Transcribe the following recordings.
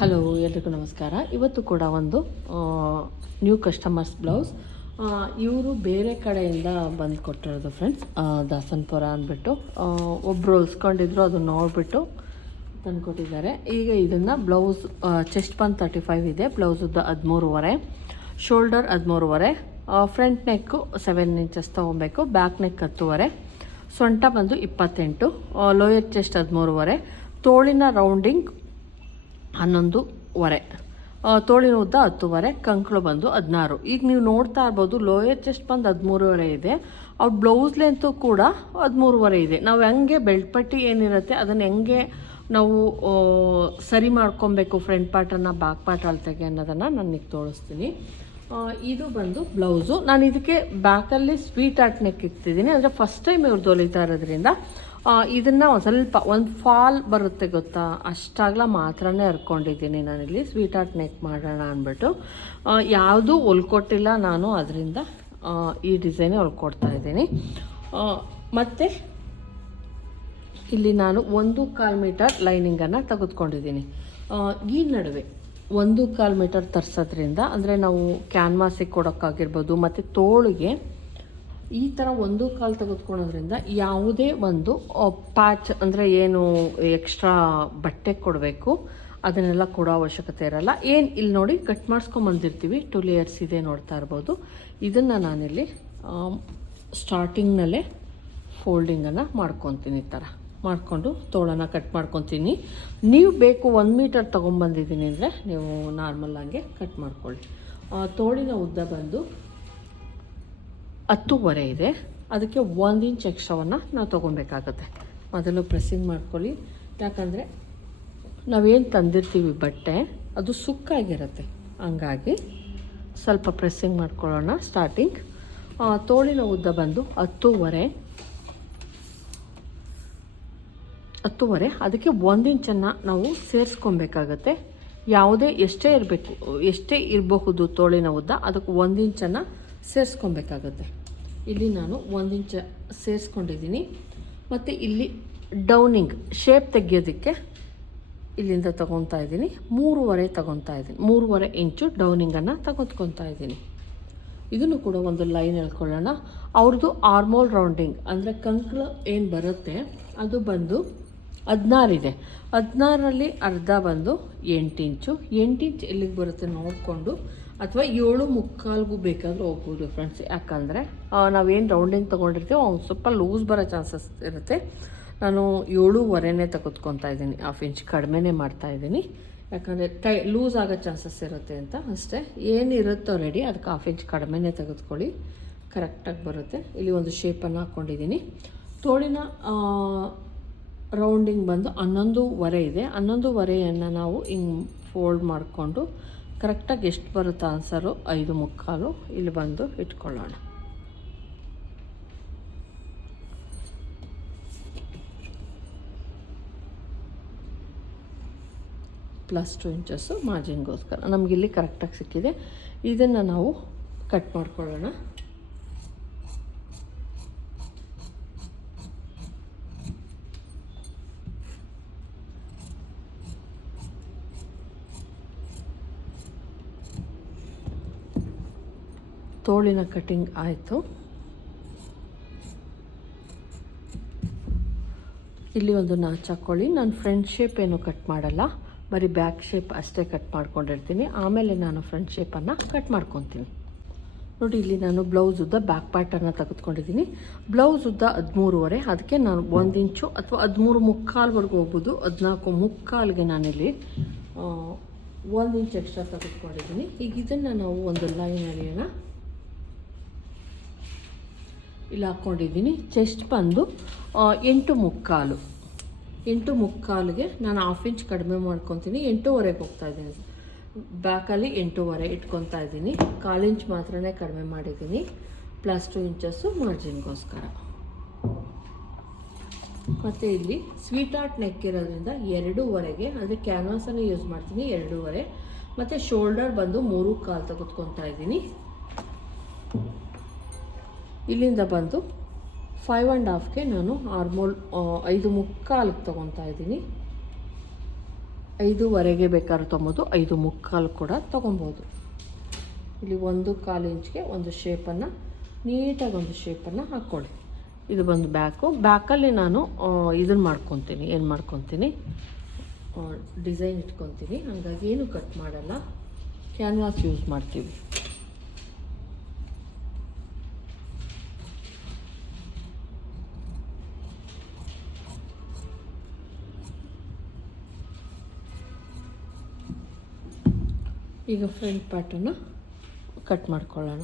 Hello, ಎಲ್ರಿಗೂ ನಮಸ್ಕಾರ. ಇವತ್ತು ಕೂಡ ಒಂದು ನ್ಯೂ ಕಸ್ಟಮರ್ಸ್ ಬ್ಲೌಸ್. ಇವರು ಬೇರೆ ಕಡೆಯಿಂದ ಬಂದು ಕೊಟ್ಟಿರೋದು ಫ್ರೆಂಡ್ಸ್. ದಾಸನಪುರ ಅಂದ್ಬಿಟ್ಟು ಒಬ್ಬರು ಹೊಲ್ಸ್ಕೊಂಡಿದ್ರು, ಅದು ನೋಡಿಬಿಟ್ಟು ತಂದು ಕೊಟ್ಟಿದ್ದಾರೆ. ಈಗ ಇದನ್ನು ಬ್ಲೌಸ್ ಚೆಸ್ಟ್ ಬಂದು 35 ಇದೆ, ಬ್ಲೌಸದ್ದು 13.5, ಶೋಲ್ಡರ್ 13.5, ಫ್ರಂಟ್ ನೆಕ್ಕು 7 ಇಂಚಸ್ ತೊಗೊಬೇಕು, ಬ್ಯಾಕ್ ನೆಕ್ 10.5, ಸೊಂಟ ಬಂದು 28, ಲೋಯರ್ ಚೆಸ್ಟ್ 13.5, ತೋಳಿನ ರೌಂಡಿಂಗ್ 11.5, ತೋಳಿನ ಉದ್ದ 10.5, ಕಂಕಳು ಬಂದು 16. ಈಗ ನೀವು ನೋಡ್ತಾ ಇರ್ಬೋದು, ಲೋಯರ್ ಚೆಸ್ಟ್ ಬಂದು 13.5 ಇದೆ, ಅವ್ರ ಬ್ಲೌಸ್ ಲೆಂತು ಕೂಡ 13.5 ಇದೆ. ನಾವು ಹೆಂಗೆ ಬೆಲ್ಟ್ ಪಟ್ಟಿ ಏನಿರುತ್ತೆ ಅದನ್ನು ಹೆಂಗೆ ನಾವು ಸರಿ ಮಾಡ್ಕೊಬೇಕು, ಫ್ರಂಟ್ ಪಾರ್ಟನ್ನು ಬ್ಯಾಕ್ ಪಾರ್ಟ್ ಅಳತೆಗೆ ಅನ್ನೋದನ್ನು ನಾನು ಈಗ ತೋರಿಸ್ತೀನಿ. ಇದು ಬಂದು ಬ್ಲೌಸು. ನಾನು ಇದಕ್ಕೆ ಬ್ಯಾಕಲ್ಲಿ ಸ್ವೀಟ್ ಆರ್ಟ್ ನೆಕ್ ಇಕ್ತಿದ್ದೀನಿ, ಅಂದರೆ ಫಸ್ಟ್ ಟೈಮ್ ಇವ್ರದ್ದು ಹೊಲಿತಾ ಇರೋದ್ರಿಂದ ಇದನ್ನು ಸ್ವಲ್ಪ ಒಂದು ಫಾಲ್ ಬರುತ್ತೆ ಗೊತ್ತಾ, ಅಷ್ಟಾಗಲ ಮಾತ್ರನೇ ಹರ್ಕೊಂಡಿದ್ದೀನಿ ನಾನಿಲ್ಲಿ. ಸ್ವೀಟ್ ಆರ್ಟ್ ನೆಕ್ ಮಾಡೋಣ ಅಂದ್ಬಿಟ್ಟು ಯಾವುದೂ ಹೊಲ್ಕೊಟ್ಟಿಲ್ಲ ನಾನು, ಅದರಿಂದ ಈ ಡಿಸೈನೇ ಹೊಲ್ಕೊಡ್ತಾ ಇದ್ದೀನಿ. ಮತ್ತು ಇಲ್ಲಿ ನಾನು 1.25 ಮೀಟರ್ ಲೈನಿಂಗನ್ನು ತೆಗೆದುಕೊಂಡಿದ್ದೀನಿ. ಈ ನಡುವೆ 1.25 ಮೀಟರ್ ತರಿಸೋದ್ರಿಂದ, ಅಂದರೆ ನಾವು ಕ್ಯಾನ್ವಾಸಿಗೆ ಕೊಡೋಕ್ಕಾಗಿರ್ಬೋದು, ಮತ್ತು ತೋಳಿಗೆ ಈ ಥರ 1.25 ತೆಗೆದುಕೊಳ್ಳೋದ್ರಿಂದ ಯಾವುದೇ ಒಂದು ಪ್ಯಾಚ್, ಅಂದರೆ ಏನು ಎಕ್ಸ್ಟ್ರಾ ಬಟ್ಟೆ ಕೊಡಬೇಕು ಅದನ್ನೆಲ್ಲ ಕೊಡೋ ಅವಶ್ಯಕತೆ ಇರಲ್ಲ. ಏನು ಇಲ್ಲಿ ನೋಡಿ ಕಟ್ ಮಾಡಿಸ್ಕೊಂಬಂದಿರ್ತೀವಿ, 2 ಲೇಯರ್ಸ್ ಇದೆ ನೋಡ್ತಾ ಇರ್ಬೋದು. ಇದನ್ನು ನಾನಿಲ್ಲಿ ಸ್ಟಾರ್ಟಿಂಗ್ನಲ್ಲೇ ಫೋಲ್ಡಿಂಗನ್ನು ಮಾಡ್ಕೊತೀನಿ. ಈ ಥರ ಮಾಡಿಕೊಂಡು ತೋಳನ್ನು ಕಟ್ ಮಾಡ್ಕೊತೀನಿ. ನೀವು ಬೇಕು 1 ಮೀಟರ್ ತೊಗೊಂಬಂದಿದ್ದೀನಿ ಅಂದರೆ ನೀವು ನಾರ್ಮಲ್ಲಾಗೆ ಕಟ್ ಮಾಡ್ಕೊಳ್ಳಿ. ತೋಳಿನ ಉದ್ದ ಬಂದು 10.5 ಇದೆ, ಅದಕ್ಕೆ 1 ಇಂಚ್ ಎಕ್ಸ್ಟ್ರಾವನ್ನು ನಾವು ತೊಗೊಬೇಕಾಗತ್ತೆ. ಮೊದಲು ಪ್ರೆಸ್ಸಿಂಗ್ ಮಾಡ್ಕೊಳ್ಳಿ, ಯಾಕಂದರೆ ನಾವೇನು ತಂದಿರ್ತೀವಿ ಬಟ್ಟೆ ಅದು ಸುಕ್ಕಾಗಿರುತ್ತೆ, ಹಂಗಾಗಿ ಸ್ವಲ್ಪ ಪ್ರೆಸ್ಸಿಂಗ್ ಮಾಡ್ಕೊಳ್ಳೋಣ. ಸ್ಟಾರ್ಟಿಂಗ್ ತೋಳಿನ ಉದ್ದ ಬಂದು 10.5, ಅದಕ್ಕೆ 1 ಇಂಚನ್ನು ನಾವು ಸೇರಿಸ್ಕೊಬೇಕಾಗತ್ತೆ. ಯಾವುದೇ ಎಷ್ಟೇ ಇರಬಹುದು ತೋಳಿನ ಉದ್ದ, ಅದಕ್ಕೆ 1 ಇಂಚನ್ನು ಸೇರಿಸ್ಕೊಬೇಕಾಗತ್ತೆ. ಇಲ್ಲಿ ನಾನು 1 ಇಂಚ್ ಸೇರಿಸ್ಕೊಂಡಿದ್ದೀನಿ. ಮತ್ತು ಇಲ್ಲಿ ಡೌನಿಂಗ್ ಶೇಪ್ ತೆಗಿಯೋದಕ್ಕೆ ಇಲ್ಲಿಂದ ತೊಗೊತಾ ಇದ್ದೀನಿ, 3.5 ತೊಗೊತಾ ಇದ್ದೀನಿ. 3.5 ಇಂಚು ಡೌನಿಂಗನ್ನು ತೆಗೆದುಕೊತಾ ಇದ್ದೀನಿ. ಇದನ್ನು ಕೂಡ ಒಂದು ಲೈನ್ ಎಳ್ಕೊಳ್ಳೋಣ. ಅವ್ರದ್ದು ಆರ್ಮೋಲ್ ರೌಂಡಿಂಗ್, ಅಂದರೆ ಕಂಕಳು ಏನು ಬರುತ್ತೆ ಅದು ಬಂದು 16 ಇದೆ. 16ರಲ್ಲಿ ಅರ್ಧ ಬಂದು 8 ಇಂಚು. 8 ಇಂಚ್ ಎಲ್ಲಿಗೆ ಬರುತ್ತೆ ನೋಡಿಕೊಂಡು, ಅಥವಾ 7.25ಗೂ ಬೇಕಾದರೂ ಹೋಗ್ಬೋದು ಫ್ರೆಂಡ್ಸ್. ಯಾಕಂದರೆ ನಾವೇನು ರೌಂಡಿಂಗ್ ತೊಗೊಂಡಿರ್ತೀವೋ ಅವ್ನು ಸ್ವಲ್ಪ ಲೂಸ್ ಬರೋ ಚಾನ್ಸಸ್ ಇರುತ್ತೆ. ನಾನು 7.25ನೇ ತೆಗೆದುಕೊತಾ ಇದ್ದೀನಿ, 1/2 ಇಂಚ್ ಕಡಿಮೆನೇ ಮಾಡ್ತಾಯಿದ್ದೀನಿ. ಯಾಕಂದರೆ ಲೂಸ್ ಆಗೋ ಚಾನ್ಸಸ್ ಇರುತ್ತೆ ಅಂತ ಅಷ್ಟೇ. ಏನಿರುತ್ತೋ ರೆಡಿ ಅದಕ್ಕೆ 1/2 ಇಂಚ್ ಕಡಿಮೆನೇ ತೆಗೆದುಕೊಳ್ಳಿ, ಕರೆಕ್ಟಾಗಿ ಬರುತ್ತೆ. ಇಲ್ಲಿ ಒಂದು ಶೇಪನ್ನು ಹಾಕ್ಕೊಂಡಿದ್ದೀನಿ. ತೋಳಿನ ರೌಂಡಿಂಗ್ ಬಂದು 11.5 ಇದೆ. 11.5ಯನ್ನು ನಾವು ಹಿಂಗೆ ಫೋಲ್ಡ್ ಮಾಡಿಕೊಂಡು ಕರೆಕ್ಟಾಗಿ ಎಷ್ಟು ಬರುತ್ತೆ ಆನ್ಸರು 5.25 ಇಲ್ಲಿ ಬಂದು ಇಟ್ಕೊಳ್ಳೋಣ. +2 ಇಂಚಸ್ಸು ಮಾರ್ಜಿನ್ಗೋಸ್ಕರ ನಮಗಿಲ್ಲಿ ಕರೆಕ್ಟಾಗಿ ಸಿಕ್ಕಿದೆ. ಇದನ್ನು ನಾವು ಕಟ್ ಮಾಡ್ಕೊಳ್ಳೋಣ. ತೋಳಿನ ಕಟಿಂಗ್ ಆಯಿತು. ಇಲ್ಲಿ ಒಂದು ನಾಚ್ ಹಾಕ್ಕೊಳ್ಳಿ. ನಾನು ಫ್ರಂಟ್ ಶೇಪ್ ಏನು ಕಟ್ ಮಾಡಲ್ಲ, ಬರೀ ಬ್ಯಾಕ್ ಶೇಪ್ ಅಷ್ಟೇ ಕಟ್ ಮಾಡ್ಕೊಂಡಿರ್ತೀನಿ. ಆಮೇಲೆ ನಾನು ಫ್ರಂಟ್ ಶೇಪನ್ನು ಕಟ್ ಮಾಡ್ಕೊತೀನಿ. ನೋಡಿ, ಇಲ್ಲಿ ನಾನು ಬ್ಲೌಸ್ ಉದ್ದ ಬ್ಯಾಕ್ ಪಾರ್ಟನ್ನು ತೆಗೆದುಕೊಂಡಿದ್ದೀನಿ. ಬ್ಲೌಸ್ ಉದ್ದ 13.5, ಅದಕ್ಕೆ ನಾನು 1 ಇಂಚು ಅಥವಾ 13.25ವರೆಗೂ ಹೋಗ್ಬೋದು. 14.25ಗೆ ನಾನಿಲ್ಲಿ 1 ಇಂಚ್ ಎಕ್ಸ್ಟ್ರಾ ತೆಗೆದುಕೊಂಡಿದ್ದೀನಿ. ಈಗ ಇದನ್ನು ನಾವು ಒಂದು ಲೈನ್ ಎಳೆಯೋಣ. ಇಲ್ಲಿ ಹಾಕ್ಕೊಂಡಿದ್ದೀನಿ. ಚೆಸ್ಟ್ ಬಂದು 8.25ಗೆ ನಾನು 1/2 ಇಂಚ್ ಕಡಿಮೆ ಮಾಡ್ಕೊತೀನಿ. 8.25ಗೆ ಹೋಗ್ತಾಯಿದ್ದೀನಿ. ಬ್ಯಾಕಲ್ಲಿ 8.25 ಇಟ್ಕೊತಾ ಇದ್ದೀನಿ. 1/4 ಇಂಚ್ ಮಾತ್ರನೇ ಕಡಿಮೆ ಮಾಡಿದ್ದೀನಿ, +2 ಇಂಚಸ್ಸು ಮಾರ್ಜಿನ್ಗೋಸ್ಕರ. ಮತ್ತು ಇಲ್ಲಿ ಸ್ವೀಟ್ ಆರ್ಟ್ ನೆಕ್ ಇರೋದ್ರಿಂದ 2.25ಗೆ, ಅಂದರೆ ಕ್ಯಾನ್ವಾಸನ್ನು ಯೂಸ್ ಮಾಡ್ತೀನಿ 2.25. ಮತ್ತು ಶೋಲ್ಡರ್ ಬಂದು 3.25 ತೆಗೆದುಕೊತಾ ಇದ್ದೀನಿ. ಇಲ್ಲಿಂದ ಬಂದು 5.5ಗೆ ನಾನು ಆರ್ಮೋಲ್ 5.25ಗೆ ತೊಗೊತಾ ಇದ್ದೀನಿ. 5:15 ಬೇಕಾದ್ರೂ ತೊಗೊಬೋದು, 5:45 ಕೂಡ ತೊಗೊಬೋದು. ಇಲ್ಲಿ 1/4 ಇಂಚ್ಗೆ ಒಂದು ಶೇಪನ್ನು ನೀಟಾಗಿ ಒಂದು ಶೇಪನ್ನು ಹಾಕ್ಕೊಳ್ಳಿ. ಇದು ಬಂದು ಬ್ಯಾಕಲ್ಲಿ ನಾನು ಇದನ್ನು ಮಾಡ್ಕೊತೀನಿ, ಏನು ಮಾಡ್ಕೊತೀನಿ, ಡಿಸೈನ್ ಇಟ್ಕೊತೀನಿ. ಹಾಗಾಗಿ ಏನು ಕಟ್ ಮಾಡಲ್ಲ, ಕ್ಯಾನ್ವಾಸ್ ಯೂಸ್ ಮಾಡ್ತೀವಿ. ಈಗ ಫ್ರಂಟ್ ಪಾರ್ಟನ್ನು ಕಟ್ ಮಾಡ್ಕೊಳ್ಳೋಣ.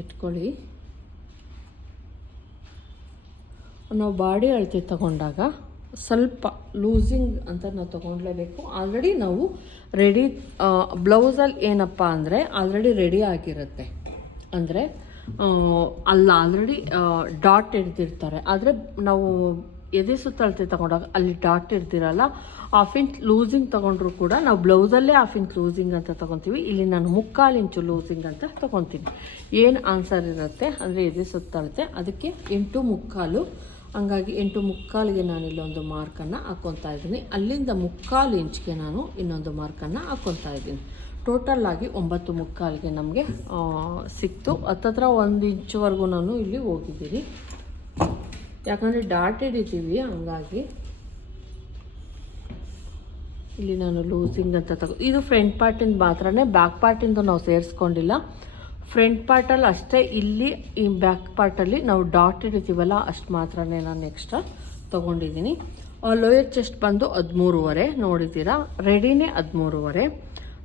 ಇಟ್ಕೊಳ್ಳಿ. ನಾವು ಬಾಡಿ ಅಳತೆ ತಗೊಂಡಾಗ ಸ್ವಲ್ಪ ಲೂಸಿಂಗ್ ಅಂತ ನಾವು ತೊಗೊಳ್ಲೇಬೇಕು. ಆಲ್ರೆಡಿ ನಾವು ರೆಡಿ ಬ್ಲೌಸಲ್ಲಿ ಏನಪ್ಪ ಅಂದರೆ ಆಲ್ರೆಡಿ ರೆಡಿ ಆಗಿರುತ್ತೆ, ಅಂದರೆ ಆಲ್ರೆಡಿ ಡಾಟ್ ಹಿಡ್ದಿರ್ತಾರೆ. ಆದರೆ ನಾವು ಎದೆ ಸುತ್ತ ಅಳತೆ ತೊಗೊಂಡಾಗ ಅಲ್ಲಿ ಡಾಟ್ ಇರ್ದಿರಲ್ಲ. 1/2 ಇಂಚ್ ಲೂಸಿಂಗ್ ತೊಗೊಂಡ್ರು ಕೂಡ ನಾವು ಬ್ಲೌಸಲ್ಲೇ 1/2 ಇಂಚ್ ಲೂಸಿಂಗ್ ಅಂತ ತೊಗೊತೀವಿ. ಇಲ್ಲಿ ನಾನು 3/4 ಇಂಚು ಲೂಸಿಂಗ್ ಅಂತ ತೊಗೊತೀನಿ. ಏನು ಆನ್ಸರ್ ಇರುತ್ತೆ ಅಂದರೆ ಎದೆ ಸುತ್ತ ಅಳತೆ, ಅದಕ್ಕೆ 8:45. ಹಂಗಾಗಿ 8:45ಗೆ ನಾನು ಇಲ್ಲೊಂದು ಮಾರ್ಕನ್ನು ಹಾಕ್ಕೊತಾ ಇದ್ದೀನಿ. ಅಲ್ಲಿಂದ 3/4 ಇಂಚ್ಗೆ ನಾನು ಇನ್ನೊಂದು ಮಾರ್ಕನ್ನು ಹಾಕ್ಕೊತಾ ಇದ್ದೀನಿ. ಟೋಟಲ್ಲಾಗಿ 9:45ಗೆ ನಮಗೆ ಸಿಕ್ತು. ಹತ್ತತ್ರ 1 ಇಂಚ್ವರೆಗೂ ನಾನು ಇಲ್ಲಿ ಹೋಗಿದ್ದೀನಿ, ಯಾಕಂದರೆ ಡಾಟ್ ಹಿಡಿತೀವಿ. ಹಂಗಾಗಿ ಇಲ್ಲಿ ನಾನು ಲೂಸಿಂಗ್ ಅಂತ ಇದು ಫ್ರಂಟ್ ಪಾರ್ಟಿಂದ ಮಾತ್ರನೇ, ಬ್ಯಾಕ್ ಪಾರ್ಟಿಂದ ನಾವು ಸೇರಿಸ್ಕೊಂಡಿಲ್ಲ. ಫ್ರಂಟ್ ಪಾರ್ಟಲ್ಲಿ ಅಷ್ಟೇ, ಇಲ್ಲಿ ಈ ಬ್ಯಾಕ್ ಪಾರ್ಟಲ್ಲಿ ನಾವು ಡಾಟ್ ಹಿಡಿತೀವಲ್ಲ ಅಷ್ಟು ಮಾತ್ರನೇ ನಾನು ಎಕ್ಸ್ಟ್ರಾ ತೊಗೊಂಡಿದ್ದೀನಿ. ಲೋಯರ್ ಚೆಸ್ಟ್ ಬಂದು 13.5 ನೋಡಿದ್ದೀರಾ, ರೆಡಿನೇ 13.5.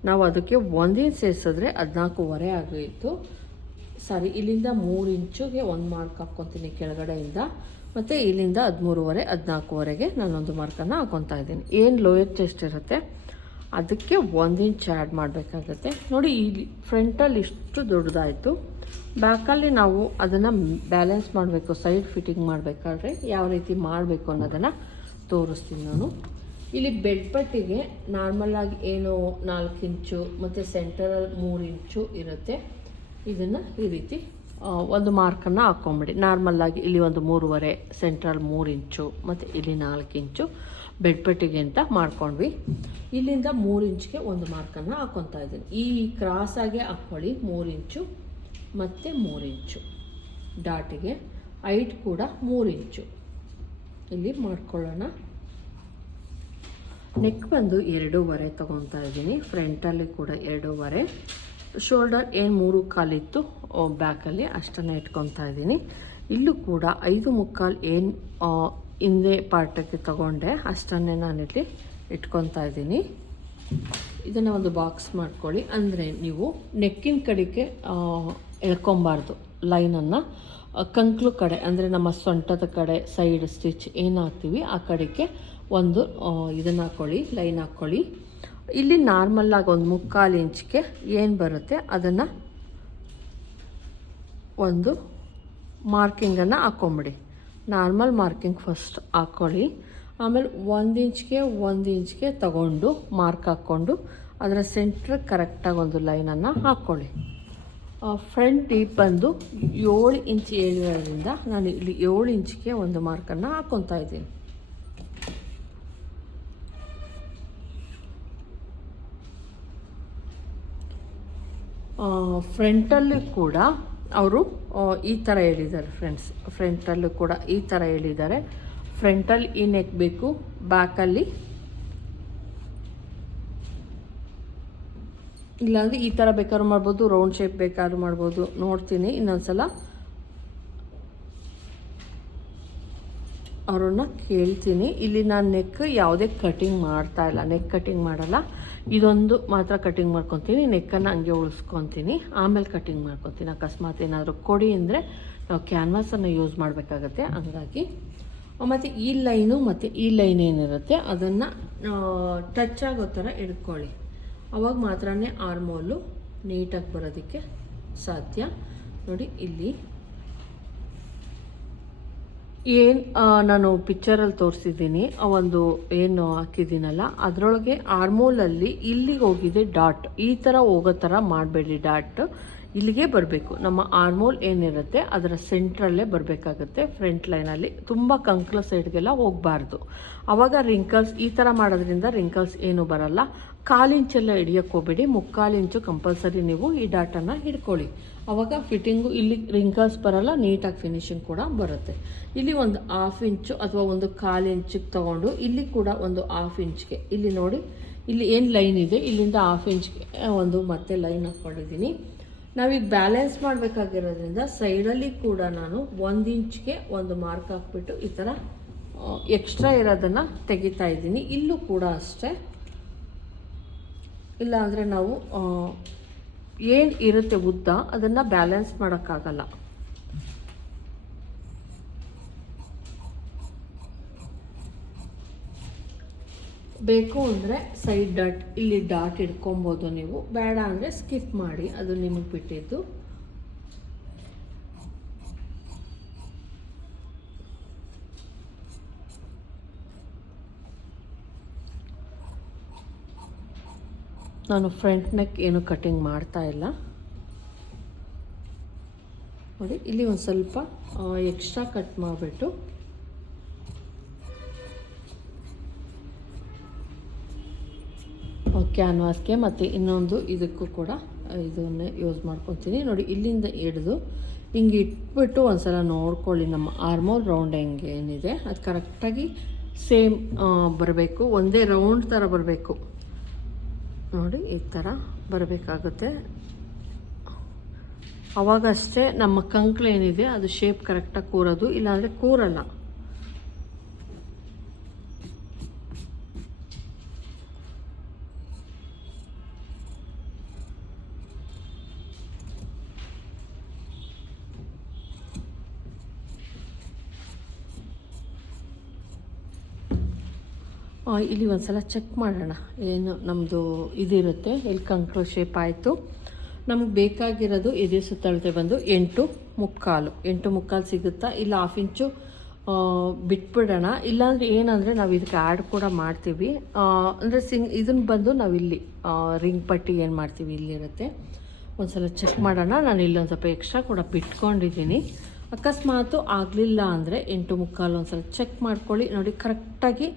ನಾವು ಅದಕ್ಕೆ 1 ಇಂಚ್ ಸೇರಿಸಿದ್ರೆ 14.5 ಆಗಿತ್ತು. ಸಾರಿ, ಇಲ್ಲಿಂದ 3 ಇಂಚಿಗೆ ಒಂದು ಮಾರ್ಕ್ ಹಾಕ್ಕೊತೀನಿ ಕೆಳಗಡೆಯಿಂದ, ಮತ್ತು ಇಲ್ಲಿಂದ 13.5 14.5ಗೆ ನಾನೊಂದು ಮಾರ್ಕನ್ನು ಹಾಕ್ಕೊತಾ ಇದ್ದೀನಿ. ಏನು ಲೋಯರ್ ಚೆಸ್ಟ್ ಇರುತ್ತೆ ಅದಕ್ಕೆ 1 ಇಂಚ್ ಆ್ಯಡ್ ಮಾಡಬೇಕಾಗತ್ತೆ. ನೋಡಿ, ಇಲ್ಲಿ ಫ್ರಂಟಲ್ಲಿ ಇಷ್ಟು ದೊಡ್ಡದಾಯಿತು. ಬ್ಯಾಕಲ್ಲಿ ನಾವು ಅದನ್ನು ಬ್ಯಾಲೆನ್ಸ್ ಮಾಡಬೇಕು. ಸೈಡ್ ಫಿಟ್ಟಿಂಗ್ ಮಾಡಬೇಕಾದ್ರೆ ಯಾವ ರೀತಿ ಮಾಡಬೇಕು ಅನ್ನೋದನ್ನು ತೋರಿಸ್ತೀನಿ ನಾನು. ಇಲ್ಲಿ ಬೆಡ್ ಪಟ್ಟಿಗೆ ನಾರ್ಮಲಾಗಿ ಏನು 4 ಇಂಚು ಮತ್ತು ಸೆಂಟರಲ್ಲಿ 3 ಇಂಚು ಇರುತ್ತೆ. ಇದನ್ನು ಈ ರೀತಿ ಒಂದು ಮಾರ್ಕನ್ನು ಹಾಕ್ಕೊಂಬಿಡಿ. ನಾರ್ಮಲ್ಲಾಗಿ ಇಲ್ಲಿ ಒಂದು 3.5, ಸೆಂಟ್ರಲ್ 3 ಇಂಚು ಮತ್ತು ಇಲ್ಲಿ 4 ಇಂಚು ಬೆಡ್ ಪಟ್ಟಿಗೆ ಅಂತ ಮಾಡ್ಕೊಂಡ್ವಿ. ಇಲ್ಲಿಂದ 3 ಇಂಚ್ಗೆ ಒಂದು ಮಾರ್ಕನ್ನು ಹಾಕ್ಕೊತಾ ಇದ್ದೀನಿ. ಈ ಕ್ರಾಸಾಗೆ ಹಾಕ್ಕೊಳ್ಳಿ 3 ಇಂಚು ಮತ್ತು 3 ಇಂಚು ಡಾಟಿಗೆ. ಹೈಟ್ ಕೂಡ 3 ಇಂಚು ಇಲ್ಲಿ ಮಾಡ್ಕೊಳ್ಳೋಣ. ನೆಕ್ ಬಂದು 2.5 ತೊಗೊತಾ ಇದ್ದೀನಿ. ಫ್ರಂಟಲ್ಲಿ ಕೂಡ 2.5. ಶೋಲ್ಡರ್ ಏನು 3.25 ಇತ್ತು ಬ್ಯಾಕಲ್ಲಿ ಅಷ್ಟನ್ನು ಇಟ್ಕೊತಾ ಇದ್ದೀನಿ. ಇಲ್ಲೂ ಕೂಡ 5.25 ಏನು ಹಿಂದೆ ಪಾರ್ಟಕ್ಕೆ ತಗೊಂಡೆ ಅಷ್ಟನ್ನೇ ನಾನಿಲ್ಲಿ ಇಟ್ಕೊತಾ ಇದ್ದೀನಿ. ಇದನ್ನು ಒಂದು ಬಾಕ್ಸ್ ಮಾಡ್ಕೊಳ್ಳಿ. ಅಂದರೆ ನೀವು ನೆಕ್ಕಿನ ಕಡೆಗೆ ಎಳ್ಕೊಬಾರ್ದು ಲೈನನ್ನು. ಕಂಕ್ಲು ಕಡೆ ಅಂದರೆ ನಮ್ಮ ಸೊಂಟದ ಕಡೆ ಸೈಡ್ ಸ್ಟಿಚ್ ಏನು ಹಾಕ್ತೀವಿ ಆ ಕಡೆಗೆ ಒಂದು ಇದನ್ನು ಹಾಕ್ಕೊಳ್ಳಿ, ಲೈನ್ ಹಾಕ್ಕೊಳ್ಳಿ. ಇಲ್ಲಿ ನಾರ್ಮಲ್ಲಾಗಿ ಒಂದು 3/4 ಇಂಚ್ಗೆ ಏನು ಬರುತ್ತೆ ಅದನ್ನು ಒಂದು ಮಾರ್ಕಿಂಗನ್ನು ಹಾಕ್ಕೊಂಬಿಡಿ. ನಾರ್ಮಲ್ ಮಾರ್ಕಿಂಗ್ ಫಸ್ಟ್ ಹಾಕ್ಕೊಳ್ಳಿ. ಆಮೇಲೆ 1 ಇಂಚ್ಗೆ ತಗೊಂಡು ಮಾರ್ಕ್ ಹಾಕ್ಕೊಂಡು ಅದರ ಸೆಂಟ್ರಿಗೆ ಕರೆಕ್ಟಾಗಿ ಒಂದು ಲೈನನ್ನು ಹಾಕ್ಕೊಳ್ಳಿ. ಫ್ರಂಟ್ ಡೀಪ್ ಬಂದು 7 ಇಂಚ್ ಏಳಿರೋದ್ರಿಂದ ನಾನು ಇಲ್ಲಿ 7 ಇಂಚ್ಗೆ ಒಂದು ಮಾರ್ಕನ್ನು ಹಾಕ್ಕೊತಾ ಇದ್ದೀನಿ. ಫ್ರಂಟಲ್ಲಿ ಕೂಡ ಅವರು ಈ ಥರ ಹೇಳಿದ್ದಾರೆ ಫ್ರೆಂಡ್ಸ್. ಫ್ರಂಟಲ್ಲೂ ಕೂಡ ಈ ಥರ ಹೇಳಿದ್ದಾರೆ. ಫ್ರಂಟಲ್ಲಿ ಈ ನೆಕ್ ಬೇಕು, ಬ್ಯಾಕಲ್ಲಿ ಇಲ್ಲಾಂದರೆ ಈ ಥರ ಬೇಕಾದ್ರೂ ಮಾಡ್ಬೋದು, ರೌಂಡ್ ಶೇಪ್ ಬೇಕಾದ್ರೂ ಮಾಡ್ಬೋದು. ನೋಡ್ತೀನಿ ಇನ್ನೊಂದ್ಸಲ ಅವ್ರನ್ನ ಕೇಳ್ತೀನಿ. ಇಲ್ಲಿ ನಾನು ನೆಕ್ ಯಾವುದೇ ಕಟಿಂಗ್ ಮಾಡ್ತಾ ಇಲ್ಲ, ನೆಕ್ ಕಟಿಂಗ್ ಮಾಡಲ್ಲ. ಇದೊಂದು ಮಾತ್ರ ಕಟಿಂಗ್ ಮಾಡ್ಕೊತೀನಿ, ನೆಕ್ಕನ್ನು ಹಂಗೆ ಉಳಿಸ್ಕೊತೀನಿ, ಆಮೇಲೆ ಕಟಿಂಗ್ ಮಾಡ್ಕೊತೀನಿ. ಅಕಸ್ಮಾತ್ ಏನಾದರೂ ಕೊಡಿ ಅಂದರೆ ನಾವು ಕ್ಯಾನ್ವಾಸನ್ನು ಯೂಸ್ ಮಾಡಬೇಕಾಗತ್ತೆ. ಹಂಗಾಗಿ ಮತ್ತು ಈ ಲೈನು ಮತ್ತು ಈ ಲೈನ್ ಏನಿರುತ್ತೆ ಅದನ್ನು ಟಚ್ ಆಗೋ ಥರ ಹಿಡ್ಕೊಳ್ಳಿ. ಅವಾಗ ಮಾತ್ರ ಆರ್ಮೋಲು ನೀಟಾಗಿ ಬರೋದಕ್ಕೆ ಸಾಧ್ಯ. ನೋಡಿ, ಇಲ್ಲಿ ಏನು ನಾನು ಪಿಕ್ಚರಲ್ಲಿ ತೋರಿಸಿದ್ದೀನಿ, ಒಂದು ಏನು ಹಾಕಿದ್ದೀನಲ್ಲ ಅದರೊಳಗೆ ಆರ್ಮೋಲಲ್ಲಿ ಇಲ್ಲಿಗೆ ಹೋಗಿದೆ ಡಾಟ್. ಈ ಥರ ಹೋಗೋ ಥರ ಮಾಡಬೇಡಿ ಡಾಟ್. ಇಲ್ಲಿಗೆ ಬರಬೇಕು. ನಮ್ಮ ಆರ್ಮೋಲ್ ಏನಿರುತ್ತೆ ಅದರ ಸೆಂಟ್ರಲ್ಲೇ ಬರಬೇಕಾಗುತ್ತೆ, ಫ್ರಂಟ್ ಲೈನಲ್ಲಿ. ತುಂಬ ಕಂಕ್ಲ ಸೈಡ್ಗೆಲ್ಲ ಹೋಗಬಾರ್ದು. ಆವಾಗ ರಿಂಕಲ್ಸ್ ಈ ಥರ ಮಾಡೋದ್ರಿಂದ ರಿಂಕಲ್ಸ್ ಏನೂ ಬರಲ್ಲ. 1/4 ಇಂಚೆಲ್ಲ ಹಿಡಿಯೋಕ್ಕೆ ಹೋಗಬೇಡಿ, 3/4 ಇಂಚು ಕಂಪಲ್ಸರಿ ನೀವು ಈ ಡಾಟನ್ನು ಹಿಡ್ಕೊಳ್ಳಿ. ಆವಾಗ ಫಿಟ್ಟಿಂಗು ಇಲ್ಲಿ ರಿಂಕಲ್ಸ್ ಬರಲ್ಲ, ನೀಟಾಗಿ ಫಿನಿಶಿಂಗ್ ಕೂಡ ಬರುತ್ತೆ. ಇಲ್ಲಿ ಒಂದು 1/2 ಇಂಚು ಅಥವಾ ಒಂದು 1/4 ಇಂಚಿಗೆ ತೊಗೊಂಡು ಇಲ್ಲಿ ಕೂಡ ಒಂದು 1/2 ಇಂಚ್ಗೆ, ಇಲ್ಲಿ ನೋಡಿ ಇಲ್ಲಿ ಏನು ಲೈನ್ ಇದೆ ಇಲ್ಲಿಂದ 1/2 ಇಂಚ್ಗೆ ಒಂದು ಮತ್ತೆ ಲೈನ್ ಹಾಕ್ಕೊಂಡಿದ್ದೀನಿ. ನಾವೀಗ ಬ್ಯಾಲೆನ್ಸ್ ಮಾಡಬೇಕಾಗಿರೋದ್ರಿಂದ ಸೈಡಲ್ಲಿ ಕೂಡ ನಾನು 1 ಇಂಚ್ಗೆ ಒಂದು ಮಾರ್ಕ್ ಹಾಕ್ಬಿಟ್ಟು ಈ ಥರ ಎಕ್ಸ್ಟ್ರಾ ಇರೋದನ್ನು ತೆಗಿತಾ ಇದ್ದೀನಿ. ಇಲ್ಲೂ ಕೂಡ ಅಷ್ಟೇ, ಇಲ್ಲಾಂದರೆ ನಾವು ಏನು ಇರುತ್ತೆ ಉದ್ದ ಅದನ್ನು ಬ್ಯಾಲೆನ್ಸ್ ಮಾಡೋಕ್ಕಾಗಲ್ಲ. ಬೇಕು ಅಂದರೆ ಸೈಡ್ ಡಾಟ್ ಇಲ್ಲಿ ಡಾಟ್ ಇಟ್ಕೊಬೋದು ನೀವು, ಬೇಡ ಅಂದರೆ ಸ್ಕಿಪ್ ಮಾಡಿ, ಅದು ನಿಮಗೆ ಬಿಟ್ಟಿದ್ದು. ನಾನು ಫ್ರಂಟ್ ನೆಕ್ ಏನು ಕಟಿಂಗ್ ಮಾಡ್ತಾ ಇಲ್ಲ ನೋಡಿ. ಇಲ್ಲಿ ಒಂದು ಸ್ವಲ್ಪ ಎಕ್ಸ್ಟ್ರಾ ಕಟ್ ಮಾಡಿಬಿಟ್ಟು ಕ್ಯಾನ್ವಾಸ್ಗೆ ಮತ್ತು ಇನ್ನೊಂದು ಇದಕ್ಕೂ ಕೂಡ ಇದನ್ನೇ ಯೂಸ್ ಮಾಡ್ಕೊತೀನಿ ನೋಡಿ. ಇಲ್ಲಿಂದ ಹಿಡಿದು ಹಿಂಗೆ ಇಟ್ಬಿಟ್ಟು ಒಂದು ಸಲ ನೋಡ್ಕೊಳ್ಳಿ, ನಮ್ಮ ಆರ್ಮೋಲ್ ರೌಂಡ್ ಹೆಂಗೆ ಏನಿದೆ ಅದು ಕರೆಕ್ಟಾಗಿ ಸೇಮ್ ಬರಬೇಕು, ಒಂದೇ ರೌಂಡ್ ಥರ ಬರಬೇಕು ನೋಡಿ. ಈ ಥರ ಬರಬೇಕಾಗುತ್ತೆ. ಅವಾಗಷ್ಟೇ ನಮ್ಮ ಕಂಕ್ಳು ಏನಿದೆ ಅದು ಶೇಪ್ ಕರೆಕ್ಟಾಗಿ ಕೂರೋದು, ಇಲ್ಲಾಂದರೆ ಕೂರಲ್ಲ. ಇಲ್ಲಿ ಒಂದು ಸಲ ಚೆಕ್ ಮಾಡೋಣ ಏನು ನಮ್ಮದು ಇದಿರುತ್ತೆ, ಇಲ್ಲಿ ಕಂಕ್ಳು ಶೇಪ್ ಆಯಿತು. ನಮ್ಗೆ ಬೇಕಾಗಿರೋದು ಎದೆ ಸುತ್ತಳತೆ ಬಂದು 8.75 ಸಿಗುತ್ತಾ, ಇಲ್ಲ 1/2 ಇಂಚು ಬಿಟ್ಬಿಡೋಣ. ಇಲ್ಲಾಂದರೆ ಏನಂದರೆ ನಾವು ಇದಕ್ಕೆ ಆ್ಯಡ್ ಕೂಡ ಮಾಡ್ತೀವಿ, ಅಂದರೆ ಇದನ್ನು ಬಂದು ನಾವಿಲ್ಲಿ ರಿಂಗ್ ಪಟ್ಟಿ ಏನು ಮಾಡ್ತೀವಿ ಇಲ್ಲಿರುತ್ತೆ. ಒಂದು ಸಲ ಚೆಕ್ ಮಾಡೋಣ. ನಾನು ಇಲ್ಲೊಂದು ಸ್ವಲ್ಪ ಎಕ್ಸ್ಟ್ರಾ ಕೂಡ ಬಿಟ್ಕೊಂಡಿದ್ದೀನಿ. ಅಕಸ್ಮಾತು ಆಗಲಿಲ್ಲ ಅಂದರೆ 8.75 ಒಂದು ಸಲ ಚೆಕ್ ಮಾಡ್ಕೊಳ್ಳಿ ನೋಡಿ. ಕರೆಕ್ಟಾಗಿ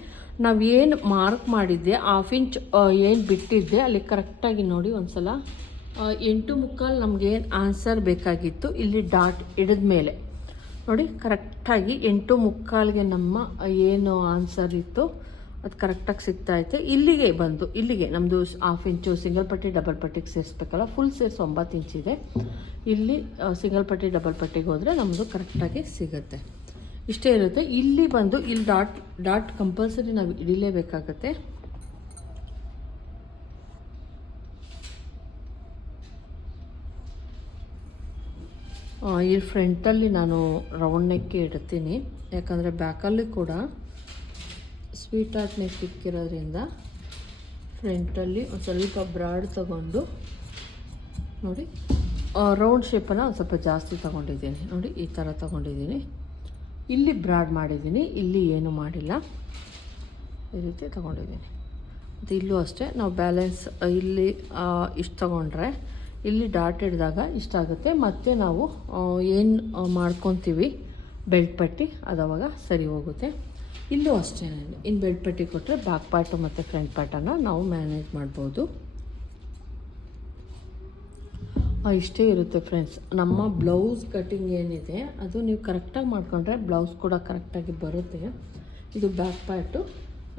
ನಾವು ಏನು ಮಾರ್ಕ್ ಮಾಡಿದ್ದೆ 1/2 ಇಂಚ್ ಏನು ಬಿಟ್ಟಿದ್ದೆ ಅಲ್ಲಿ ಕರೆಕ್ಟಾಗಿ ನೋಡಿ. ಒಂದು ಸಲ 8.75 ನಮಗೇನು ಆನ್ಸರ್ ಬೇಕಾಗಿತ್ತು ಇಲ್ಲಿ ಡಾಟ್ ಹಿಡಿದ ಮೇಲೆ ನೋಡಿ, ಕರೆಕ್ಟಾಗಿ 8.75ಗೆ ನಮ್ಮ ಏನು ಆನ್ಸರ್ ಇತ್ತು ಅದು ಕರೆಕ್ಟಾಗಿ ಸಿಗ್ತಾಯಿತ್ತು. ಇಲ್ಲಿಗೆ ಬಂದು ಇಲ್ಲಿಗೆ ನಮ್ಮದು 1/2 ಇಂಚು ಸಿಂಗಲ್ ಪಟ್ಟಿ ಡಬಲ್ ಪಟ್ಟಿಗೆ ಸೇರಿಸ್ಬೇಕಲ್ಲ, ಫುಲ್ ಸೇರಿಸಿ 9 ಇಂಚಿದೆ. ಇಲ್ಲಿ ಸಿಂಗಲ್ ಪಟ್ಟಿ ಡಬಲ್ ಪಟ್ಟಿಗೆ ಹೋದರೆ ನಮ್ಮದು ಕರೆಕ್ಟಾಗಿ ಸಿಗುತ್ತೆ. ಇಷ್ಟೇ ಇರುತ್ತೆ. ಇಲ್ಲಿ ಬಂದು ಇಲ್ಲಿ ಡಾಟ್ ಕಂಪಲ್ಸರಿ ನಾವು ಹಿಡಿಲೇಬೇಕಾಗತ್ತೆ. ಈ ಫ್ರಂಟಲ್ಲಿ ನಾನು ರೌಂಡ್ ನೆಕ್ಕೆ ಇಡ್ತೀನಿ, ಯಾಕಂದರೆ ಬ್ಯಾಕಲ್ಲಿ ಕೂಡ ಸ್ವೀಟ್ ಹಾರ್ಟ್ ನೆಕ್ ಇಕ್ಕಿರೋದ್ರಿಂದ ಫ್ರಂಟಲ್ಲಿ ಒಂದು ಸ್ವಲ್ಪ ಬ್ರಾಡ್ ತಗೊಂಡು ನೋಡಿ, ರೌಂಡ್ ಶೇಪನ್ನು ಒಂದು ಸ್ವಲ್ಪ ಜಾಸ್ತಿ ತೊಗೊಂಡಿದ್ದೀನಿ ನೋಡಿ. ಈ ಥರ ತೊಗೊಂಡಿದ್ದೀನಿ. ಇಲ್ಲಿ ಬ್ರಾಡ್ ಮಾಡಿದ್ದೀನಿ, ಇಲ್ಲಿ ಏನು ಮಾಡಿಲ್ಲ, ಈ ರೀತಿ ತೊಗೊಂಡಿದ್ದೀನಿ. ಮತ್ತು ಇಲ್ಲೂ ಅಷ್ಟೇ ನಾವು ಬ್ಯಾಲೆನ್ಸ್ ಇಲ್ಲಿ ಇಷ್ಟು ತೊಗೊಂಡ್ರೆ ಇಲ್ಲಿ ಡಾಟ್ ಹಿಡಿದಾಗ ಇಷ್ಟಾಗುತ್ತೆ. ಮತ್ತು ನಾವು ಏನು ಮಾಡ್ಕೊತೀವಿ ಬೆಲ್ಟ್ ಪಟ್ಟಿ ಅದು ಅವಾಗ ಸರಿ ಹೋಗುತ್ತೆ. ಇಲ್ಲೂ ಅಷ್ಟೇ, ಇನ್ನು ಬೆಲ್ಟ್ ಪಟ್ಟಿ ಕೊಟ್ಟರೆ ಬ್ಯಾಕ್ ಪಾರ್ಟು ಮತ್ತು ಫ್ರಂಟ್ ಪಾರ್ಟನ್ನು ನಾವು ಮ್ಯಾನೇಜ್ ಮಾಡ್ಬೋದು. ಇಷ್ಟೇ ಇರುತ್ತೆ ಫ್ರೆಂಡ್ಸ್. ನಮ್ಮ ಬ್ಲೌಸ್ ಕಟ್ಟಿಂಗ್ ಏನಿದೆ ಅದು ನೀವು ಕರೆಕ್ಟಾಗಿ ಮಾಡಿಕೊಂಡ್ರೆ ಬ್ಲೌಸ್ ಕೂಡ ಕರೆಕ್ಟಾಗಿ ಬರುತ್ತೆ. ಇದು ಬ್ಯಾಕ್ ಪಾರ್ಟು,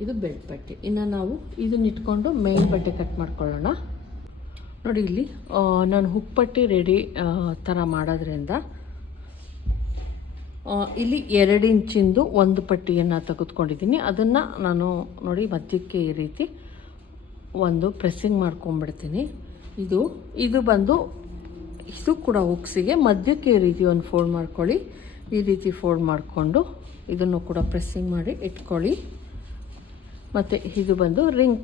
ಇದು ಬೆಲ್ಟ್ ಪಟ್ಟಿ. ಇನ್ನು ನಾವು ಇದನ್ನ ಇಟ್ಕೊಂಡು ಮೇಲ್ ಬಟ್ಟೆ ಕಟ್ ಮಾಡ್ಕೊಳ್ಳೋಣ ನೋಡಿ. ಇಲ್ಲಿ ನಾನು ಹುಕ್ ಪಟ್ಟಿ ರೆಡಿ ಥರ ಮಾಡೋದ್ರಿಂದ ಇಲ್ಲಿ 2 ಇಂಚಿಂದು ಒಂದು ಪಟ್ಟಿಯನ್ನು ತೆಗೆದುಕೊಂಡಿದ್ದೀನಿ. ಅದನ್ನು ನಾನು ನೋಡಿ ಮಧ್ಯಕ್ಕೆ ಈ ರೀತಿ ಒಂದು ಪ್ರೆಸ್ಸಿಂಗ್ ಮಾಡ್ಕೊಂಡ್ಬಿಡ್ತೀನಿ. ಇದು ಬಂದು ಇದು ಕೂಡ ಹುಕ್ಸಿಗೆ ಮಧ್ಯಕ್ಕೆ ಈ ರೀತಿ ಒಂದು ಫೋಲ್ಡ್ ಮಾಡ್ಕೊಳ್ಳಿ. ಈ ರೀತಿ ಫೋಲ್ಡ್ ಮಾಡಿಕೊಂಡು ಇದನ್ನು ಕೂಡ ಪ್ರೆಸ್ಸಿಂಗ್ ಮಾಡಿ ಇಟ್ಕೊಳ್ಳಿ. ಮತ್ತು ಇದು ಬಂದು ರಿಂಗ್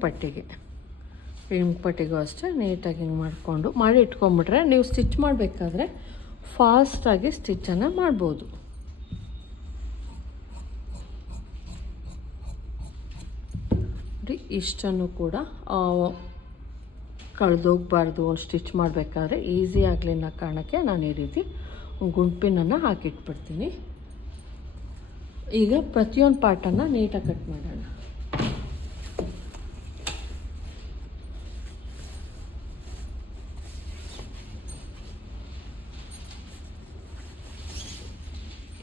ಪಟ್ಟಿಗೂ ಅಷ್ಟೇ ನೀಟಾಗಿ ಹಿಂಗೆ ಮಾಡಿ ಇಟ್ಕೊಂಡ್ಬಿಟ್ರೆ ನೀವು ಸ್ಟಿಚ್ ಮಾಡಬೇಕಾದ್ರೆ ಫಾಸ್ಟಾಗಿ ಸ್ಟಿಚ್ಚನ್ನು ಮಾಡ್ಬೋದು. ಇಷ್ಟನ್ನು ಕೂಡ ಕಳೆದೋಗ್ಬಾರ್ದು ಒಂದು ಸ್ಟಿಚ್ ಮಾಡಬೇಕಾದ್ರೆ ಈಸಿ ಆಗಲಿ ಅನ್ನೋ ಕಾರಣಕ್ಕೆ ನಾನು ಈ ರೀತಿ ಗುಂಡ್ಪಿನನ್ನು ಹಾಕಿಟ್ಬಿಡ್ತೀನಿ. ಈಗ ಪ್ರತಿಯೊಂದು ಪಾರ್ಟನ್ನು ನೀಟಾಗಿ ಕಟ್ ಮಾಡೋಣ.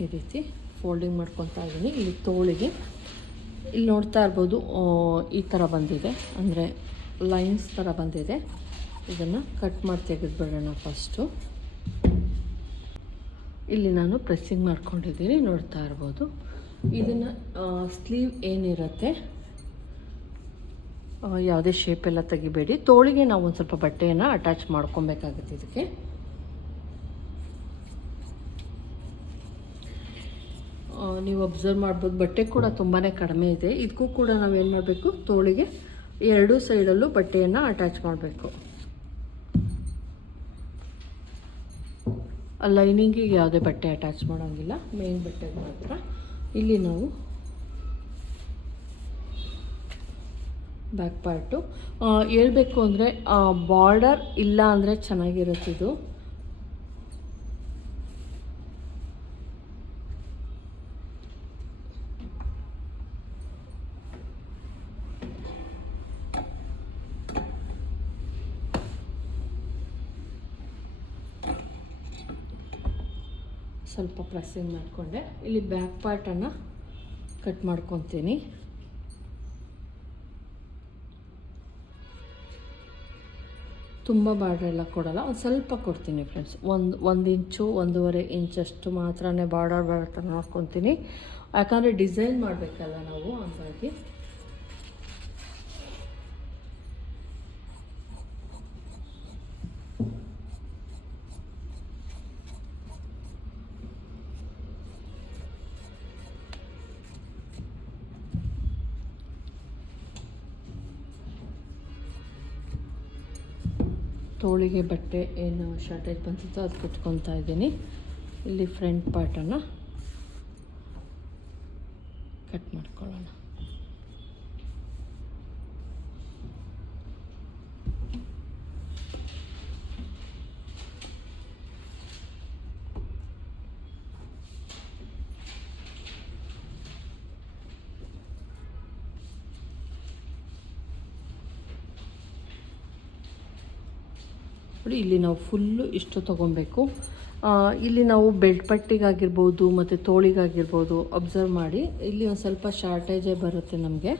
ಈ ರೀತಿ ಫೋಲ್ಡಿಂಗ್ ಮಾಡ್ಕೊತಾ ಇದ್ದೀನಿ. ಇಲ್ಲಿ ತೋಳಿಗೆ ಇಲ್ಲಿ ನೋಡ್ತಾ ಇರ್ಬೋದು ಈ ಥರ ಬಂದಿದೆ, ಅಂದರೆ ಲೈನ್ಸ್ ಥರ ಬಂದಿದೆ. ಇದನ್ನು ಕಟ್ ಮಾಡಿ ತೆಗೆದುಬಿಡೋಣ. ಫಸ್ಟು ಇಲ್ಲಿ ನಾನು ಪ್ರೆಸ್ಸಿಂಗ್ ಮಾಡ್ಕೊಂಡಿದ್ದೀನಿ, ನೋಡ್ತಾ ಇರ್ಬೋದು. ಇದನ್ನು ಸ್ಲೀವ್ ಏನಿರುತ್ತೆ ಯಾವುದೇ ಶೇಪೆಲ್ಲ ತೆಗಿಬೇಡಿ. ತೋಳಿಗೆ ನಾವು ಒಂದು ಸ್ವಲ್ಪ ಬಟ್ಟೆಯನ್ನು ಅಟ್ಯಾಚ್ ಮಾಡ್ಕೊಬೇಕಾಗುತ್ತೆ. ಇದಕ್ಕೆ ನೀವು ಅಬ್ಸರ್ವ್ ಮಾಡ್ಬೋದು, ಬಟ್ಟೆ ಕೂಡ ತುಂಬಾ ಕಡಿಮೆ ಇದೆ. ಇದಕ್ಕೂ ಕೂಡ ನಾವೇನು ಮಾಡಬೇಕು, ತೋಳಿಗೆ ಎರಡೂ ಸೈಡಲ್ಲೂ ಬಟ್ಟೆಯನ್ನು ಅಟ್ಯಾಚ್ ಮಾಡಬೇಕು. ಲೈನಿಂಗಿಗೆ ಯಾವುದೇ ಬಟ್ಟೆ ಅಟ್ಯಾಚ್ ಮಾಡೋಂಗಿಲ್ಲ, ಮೇನ್ ಬಟ್ಟೆಗೆ ಮಾತ್ರ. ಇಲ್ಲಿ ನಾವು ಬ್ಯಾಕ್ ಪಾರ್ಟು ಹೇಳ್ಬೇಕು ಅಂದರೆ ಬಾರ್ಡರ್ ಇಲ್ಲ ಅಂದರೆ ಚೆನ್ನಾಗಿರುತ್ತಿದ್ದು. ಸ್ವಲ್ಪ ಪ್ರೆಸ್ಸಿಂಗ್ ಮಾಡಿಕೊಂಡೆ. ಇಲ್ಲಿ ಬ್ಯಾಕ್ ಪಾರ್ಟನ್ನು ಕಟ್ ಮಾಡ್ಕೊತೀನಿ. ತುಂಬ ಬಾರ್ಡ್ರ್ ಎಲ್ಲ ಕೊಡಲ್ಲ, ಒಂದು ಸ್ವಲ್ಪ ಕೊಡ್ತೀನಿ ಫ್ರೆಂಡ್ಸ್. ಒಂದು ಇಂಚು 1.5 ಇಂಚಷ್ಟು ಮಾತ್ರ ಬಾರ್ಡರ್ ಥರ ನೋಡ್ಕೊತೀನಿ. ಯಾಕಂದರೆ ಡಿಸೈನ್ ಮಾಡಬೇಕಲ್ಲ ನಾವು, ಹಾಗಾಗಿ. ತೋಳಿಗೆ ಬಟ್ಟೆ ಏನು ಶಾರ್ಟೇಜ್ ಬಂದಿತ್ತು ಅದು ಕುತ್ಕೊತಾ ಇದ್ದೀನಿ. ಇಲ್ಲಿ ಫ್ರಂಟ್ ಪಾರ್ಟನ್ನು ಕಟ್ ಮಾಡ್ಕೊಳ್ಳೋಣ. ನೋಡಿ, ಇಲ್ಲಿ ನಾವು ಫುಲ್ಲು ಇಷ್ಟು ತೊಗೊಬೇಕು. ಇಲ್ಲಿ ನಾವು ಬೆಲ್ಟ್ ಪಟ್ಟಿಗಾಗಿರ್ಬೋದು ಮತ್ತು ತೋಳಿಗಾಗಿರ್ಬೋದು ಅಬ್ಸರ್ವ್ ಮಾಡಿ, ಇಲ್ಲಿ ಒಂದು ಸ್ವಲ್ಪ ಶಾರ್ಟೇಜೇ ಬರುತ್ತೆ ನಮಗೆ.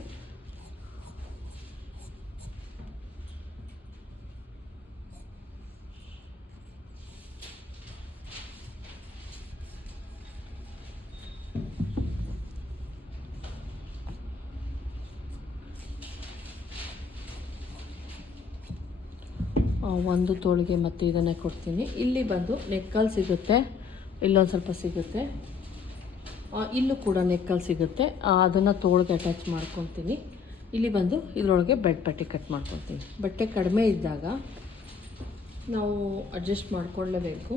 ಒಂದು ತೋಳಿಗೆ ಮತ್ತು ಇದನ್ನೇ ಕೊಡ್ತೀನಿ. ಇಲ್ಲಿ ಬಂದು ನೆಕ್ಕಲ್ಲಿ ಸಿಗುತ್ತೆ, ಇಲ್ಲೊಂದು ಸ್ವಲ್ಪ ಸಿಗುತ್ತೆ, ಇಲ್ಲೂ ಕೂಡ ನೆಕ್ಕಲ್ಲಿ ಸಿಗುತ್ತೆ. ಅದನ್ನು ತೋಳಿಗೆ ಅಟ್ಯಾಚ್ ಮಾಡ್ಕೊತೀನಿ. ಇಲ್ಲಿ ಬಂದು ಇದರೊಳಗೆ ಬೆಲ್ಟ್ ಪಟ್ಟಿ ಕಟ್ ಮಾಡ್ಕೊತೀನಿ. ಬಟ್ಟೆ ಕಡಿಮೆ ಇದ್ದಾಗ ನಾವು ಅಡ್ಜಸ್ಟ್ ಮಾಡಿಕೊಳ್ಳಲೇಬೇಕು.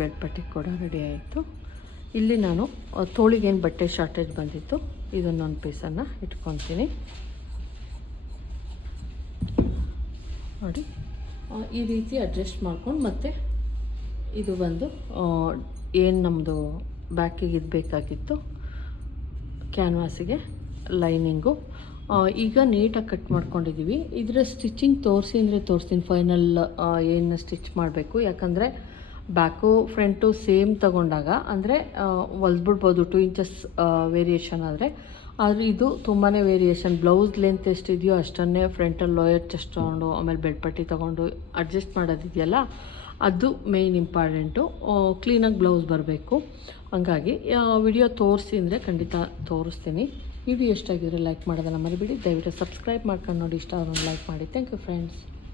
ಬೆಲ್ಟ್ ಪಟ್ಟಿ ಕೂಡ ರೆಡಿ ಆಯಿತು. ಇಲ್ಲಿ ನಾನು ತೋಳಿಗೇನು ಬಟ್ಟೆ ಶಾರ್ಟೇಜ್ ಬಂದಿತ್ತು, ಇದನ್ನೊಂದು ಪೀಸನ್ನು ಇಟ್ಕೊತೀನಿ. ನೋಡಿ, ಈ ರೀತಿ ಅಡ್ಜಸ್ಟ್ ಮಾಡ್ಕೊಂಡು, ಮತ್ತು ಇದು ಬಂದು ಏನು ನಮ್ಮದು ಬ್ಯಾಕಿಗೆ ಇದು ಬೇಕಾಗಿತ್ತು ಕ್ಯಾನ್ವಾಸಿಗೆ ಲೈನಿಂಗು. ಈಗ ನೀಟಾಗಿ ಕಟ್ ಮಾಡ್ಕೊಂಡಿದ್ದೀವಿ. ಇದರ ಸ್ಟಿಚಿಂಗ್ ತೋರಿಸಿ ಅಂದರೆ ತೋರಿಸ್ತೀನಿ, ಫೈನಲ್ ಏನು ಸ್ಟಿಚ್ ಮಾಡಬೇಕು. ಯಾಕಂದರೆ ಬ್ಯಾಕು ಫ್ರಂಟು ಸೇಮ್ ತಗೊಂಡಾಗ ಅಂದರೆ ಹೊಲ್ದ್ಬಿಡ್ಬೋದು 2 ಇಂಚಸ್ ವೇರಿಯೇಷನ್ ಆದರೆ ಇದು ತುಂಬಾ ವೇರಿಯೇಷನ್. ಬ್ಲೌಸ್ ಲೆಂತ್ ಎಷ್ಟಿದೆಯೋ ಅಷ್ಟನ್ನೇ ಫ್ರಂಟಲ್ಲಿ ಲೋಯರ್ ಚೆಸ್ಟ್ ತೊಗೊಂಡು ಆಮೇಲೆ ಬೆಡ್ ಪಟ್ಟಿ ತೊಗೊಂಡು ಅಡ್ಜಸ್ಟ್ ಮಾಡೋದಿದೆಯಲ್ಲ, ಅದು ಮೇಯ್ನ್ ಇಂಪಾರ್ಟೆಂಟು. ಕ್ಲೀನಾಗಿ ಬ್ಲೌಸ್ ಬರಬೇಕು. ಹಂಗಾಗಿ ವಿಡಿಯೋ ತೋರಿಸಿ ಅಂದರೆ ಖಂಡಿತ ತೋರಿಸ್ತೀನಿ. ವಿಡಿಯೋ ಇಷ್ಟ ಆಗಿದ್ರೆ ಲೈಕ್ ಮಾಡೋದನ್ನು ಮರಿಬೇಡಿ. ದಯವಿಟ್ಟು ಸಬ್ಸ್ಕ್ರೈಬ್ ಮಾಡ್ಕೊಂಡು ನೋಡಿ, ಇಷ್ಟ ಅವ್ರನ್ನ ಲೈಕ್ ಮಾಡಿ. Thank you friends.